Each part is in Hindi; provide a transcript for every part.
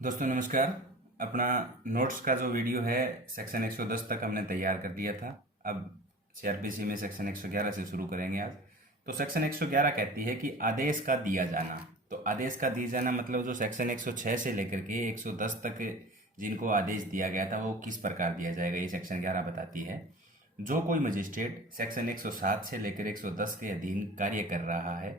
दोस्तों नमस्कार। अपना नोट्स का जो वीडियो है सेक्शन 110 तक हमने तैयार कर दिया था। अब सीआरपीसी में सेक्शन 111 से शुरू करेंगे आज। तो सेक्शन 111 कहती है कि आदेश का दिया जाना। तो आदेश का दिया जाना मतलब जो सेक्शन 106 से लेकर के 110 तक जिनको आदेश दिया गया था वो किस प्रकार दिया जाएगा, ये सेक्शन 11 बताती है। जो कोई मजिस्ट्रेट सेक्शन 107 से लेकर 110 के अधीन कार्य कर रहा है,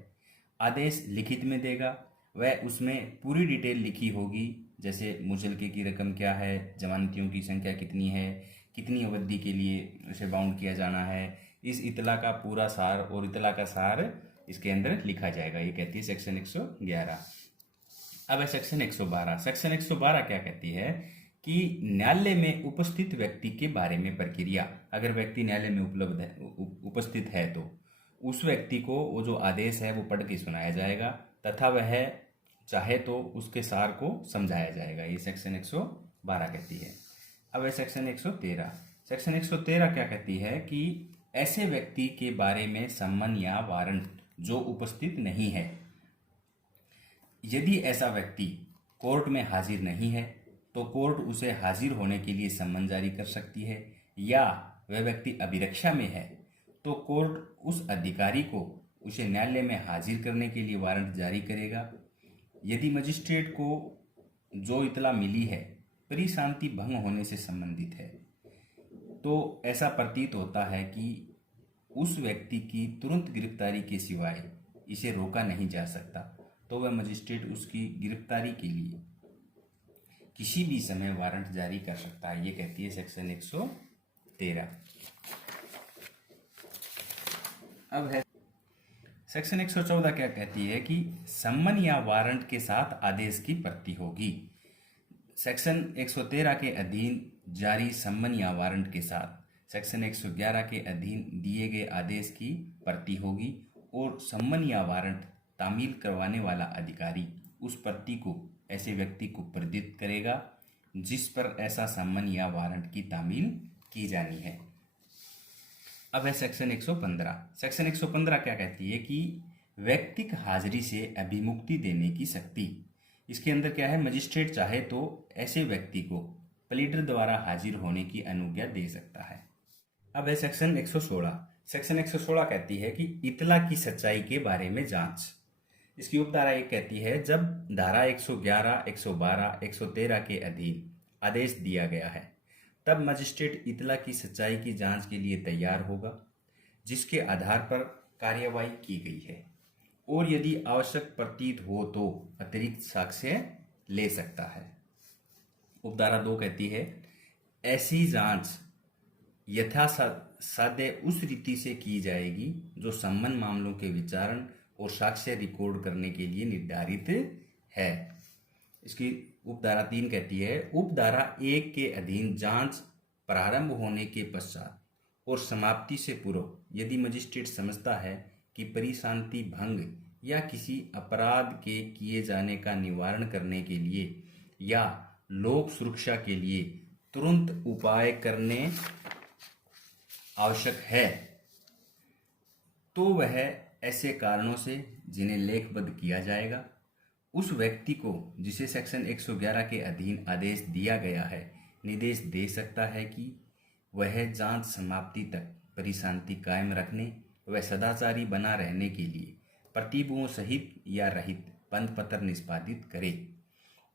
आदेश लिखित में देगा। वह उसमें पूरी डिटेल लिखी होगी, जैसे मुचलके की रकम क्या है, जमानतियों की संख्या कितनी है, कितनी अवधि के लिए उसे बाउंड किया जाना है, इस इतला का पूरा सार और इतला का सार इसके अंदर लिखा जाएगा। ये कहती है सेक्शन 111। अब है सेक्शन 112। सेक्शन 112 क्या कहती है कि न्यायालय में उपस्थित व्यक्ति के बारे में प्रक्रिया। अगर व्यक्ति न्यायालय में उपलब्ध है, उपस्थित है तो उस व्यक्ति को वो जो आदेश है वो पढ़ के सुनाया जाएगा तथा वह चाहे तो उसके सार को समझाया जाएगा। ये सेक्शन 112 कहती है। अब है सेक्शन 113। सेक्शन 113 क्या कहती है कि ऐसे व्यक्ति के बारे में सम्मन या वारंट जो उपस्थित नहीं है, यदि ऐसा व्यक्ति कोर्ट में हाजिर नहीं है तो कोर्ट उसे हाजिर होने के लिए सम्मन जारी कर सकती है, या वह व्यक्ति अभिरक्षा में है तो कोर्ट उस अधिकारी को उसे न्यायालय में हाजिर करने के लिए वारंट जारी करेगा। यदि मजिस्ट्रेट को जो इतला मिली है परिशांति भंग होने से संबंधित है तो ऐसा प्रतीत होता है कि उस व्यक्ति की तुरंत गिरफ्तारी के सिवाय इसे रोका नहीं जा सकता, तो वह मजिस्ट्रेट उसकी गिरफ्तारी के लिए किसी भी समय वारंट जारी कर सकता है। ये कहती है सेक्शन 113। अब है सेक्शन 114 क्या कहती है कि सम्मन या वारंट के साथ आदेश की प्रति होगी। सेक्शन 113 के अधीन जारी सम्मन या वारंट के साथ सेक्शन 111 के अधीन दिए गए आदेश की प्रति होगी और सम्मन या वारंट तामील करवाने वाला अधिकारी उस प्रति को ऐसे व्यक्ति को प्रदत्त करेगा जिस पर ऐसा सम्मन या वारंट की तामील की जानी है। अब है सेक्शन 115। सेक्शन 115 क्या कहती है कि व्यक्तिक हाजिरी से अभिमुक्ति देने की शक्ति। इसके अंदर क्या है, मजिस्ट्रेट चाहे तो ऐसे व्यक्ति को प्लीडर द्वारा हाजिर होने की अनुज्ञा दे सकता है। अब है सेक्शन 116। सेक्शन 116 कहती है कि इतला की सच्चाई के बारे में जांच। इसकी उपधारा एक कहती है जब धारा 111, 112, 113 के अधीन आदेश दिया गया है तब मजिस्ट्रेट इतला की सच्चाई की जांच के लिए तैयार होगा जिसके आधार पर कार्यवाही की गई है, और यदि आवश्यक प्रतीत हो तो अतिरिक्त साक्ष्य ले सकता है। उपधारा 2 कहती है ऐसी जांच यथासाध्य उस रीति से की जाएगी जो सम्मन मामलों के विचारण और साक्ष्य रिकॉर्ड करने के लिए निर्धारित है। इसकी उपधारा 3 कहती है उपधारा 1 के अधीन जांच प्रारंभ होने के पश्चात और समाप्ति से पूर्व यदि मजिस्ट्रेट समझता है कि परिशांति भंग या किसी अपराध के किए जाने का निवारण करने के लिए या लोक सुरक्षा के लिए तुरंत उपाय करने आवश्यक है तो वह ऐसे कारणों से जिन्हें लेखबद्ध किया जाएगा उस व्यक्ति को जिसे सेक्शन 111 के अधीन आदेश दिया गया है निर्देश दे सकता है कि वह जांच समाप्ति तक परिशांति कायम रखने व सदाचारी बना रहने के लिए प्रतिबुओं सहित या रहित बंद पत्र निष्पादित करे,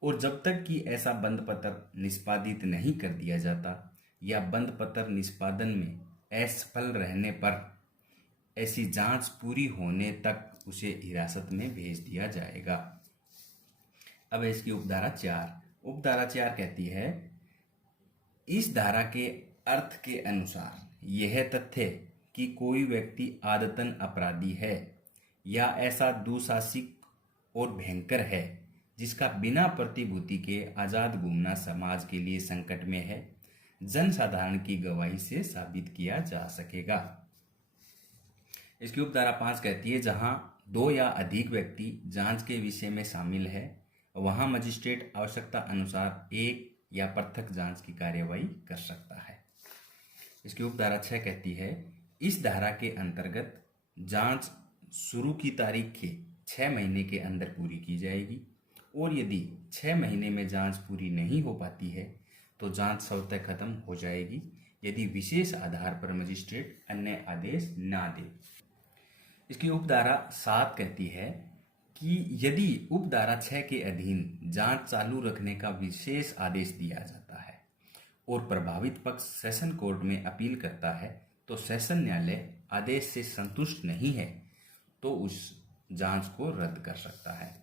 और जब तक कि ऐसा बंद पत्र निष्पादित नहीं कर दिया जाता या बंद पत्र निष्पादन में असफल रहने पर ऐसी जांच पूरी होने तक उसे हिरासत में भेज दिया जाएगा। अब इसकी उपधारा 4। उपधारा 4 कहती है इस धारा के अर्थ के अनुसार यह तथ्य कि कोई व्यक्ति आदतन अपराधी है या ऐसा दुशासिक और भयंकर है जिसका बिना प्रतिभूति के आजाद घूमना समाज के लिए संकट में है, जनसाधारण की गवाही से साबित किया जा सकेगा। इसकी उपधारा 5 कहती है जहां 2 या अधिक व्यक्ति जांच के विषय में शामिल है वहां मजिस्ट्रेट आवश्यकता अनुसार एक या पृथक जांच की कार्यवाही कर सकता है। इसकी उपधारा 6 कहती है इस धारा के अंतर्गत जांच शुरू की तारीख के 6 महीने के अंदर पूरी की जाएगी और यदि 6 महीने में जांच पूरी नहीं हो पाती है तो जांच स्वतः खत्म हो जाएगी यदि विशेष आधार पर मजिस्ट्रेट अन्य आदेश ना दे। इसकी उपधारा 7 कहती है कि यदि उपधारा 6 के अधीन जांच चालू रखने का विशेष आदेश दिया जाता है और प्रभावित पक्ष सेशन कोर्ट में अपील करता है तो सेशन न्यायालय आदेश से संतुष्ट नहीं है तो उस जांच को रद्द कर सकता है।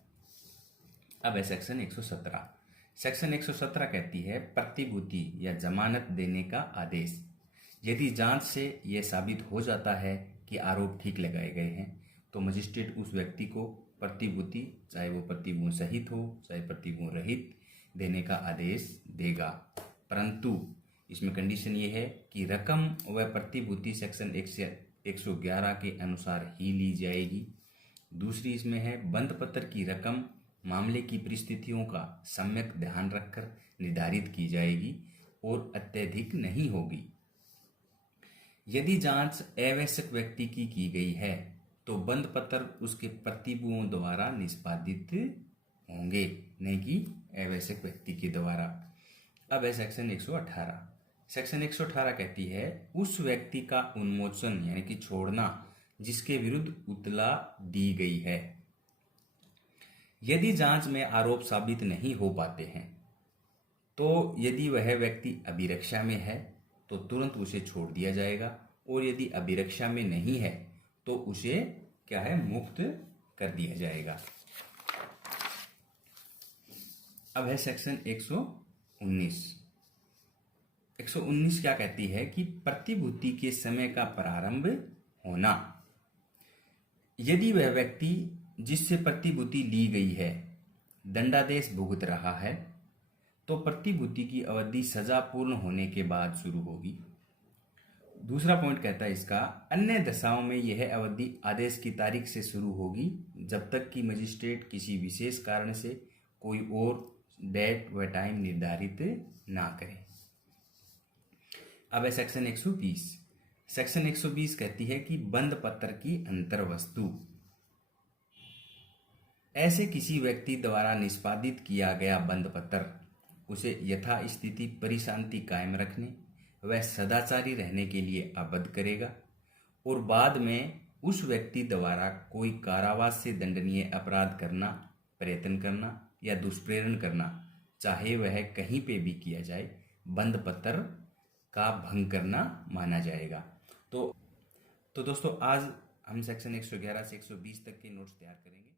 अब है सेक्शन 117। सेक्शन 117 कहती है प्रतिभूति या जमानत देने का आदेश। यदि जांच से यह साबित हो जाता है कि आरोप ठीक लगाए गए हैं तो मजिस्ट्रेट उस व्यक्ति को प्रतिभूति, चाहे वो प्रतिभूति सहित हो चाहे प्रतिभूति रहित, देने का आदेश देगा, परंतु इसमें कंडीशन ये है कि रकम व प्रतिभूति सेक्शन 111 के अनुसार ही ली जाएगी। दूसरी इसमें है बंद पत्र की रकम मामले की परिस्थितियों का सम्यक ध्यान रखकर निर्धारित की जाएगी और अत्यधिक नहीं होगी। यदि जांच आवश्यक व्यक्ति की गई है तो बंद पत्र उसके प्रतिभुओं द्वारा निष्पादित होंगे, नहीं कि आवश्यक व्यक्ति के द्वारा। अब है सेक्शन 118। सेक्शन 118 कहती है उस व्यक्ति का उन्मोचन यानी कि छोड़ना जिसके विरुद्ध उतला दी गई है। यदि जांच में आरोप साबित नहीं हो पाते हैं तो यदि वह व्यक्ति अभिरक्षा में है तो तुरंत उसे छोड़ दिया जाएगा और यदि अभिरक्षा में नहीं है तो उसे क्या है, मुक्त कर दिया जाएगा। अब है सेक्शन 119। 119 क्या कहती है कि प्रतिभूति के समय का प्रारंभ होना। यदि वह व्यक्ति जिससे प्रतिभूति ली गई है दंडादेश भुगत रहा है तो प्रतिभूति की अवधि सजा पूर्ण होने के बाद शुरू होगी। दूसरा पॉइंट कहता है इसका अन्य दशाओं में यह अवधि आदेश की तारीख से शुरू होगी जब तक कि मजिस्ट्रेट किसी विशेष कारण से कोई और डेट व टाइम निर्धारित ना करे। अब है सेक्शन 120। सेक्शन 120 कहती है कि बंद पत्र की अंतर्वस्तु। ऐसे किसी व्यक्ति द्वारा निष्पादित किया गया बंद पत्र उसे यथास्थिति परिशांति कायम रखने व सदाचारी रहने के लिए आबद्ध करेगा और बाद में उस व्यक्ति द्वारा कोई कारावास से दंडनीय अपराध करना, प्रयत्न करना या दुष्प्रेरण करना, चाहे वह कहीं पे भी किया जाए, बंद पत्र का भंग करना माना जाएगा। तो दोस्तों आज हम सेक्शन 111 से 120 तक के नोट्स तैयार करेंगे।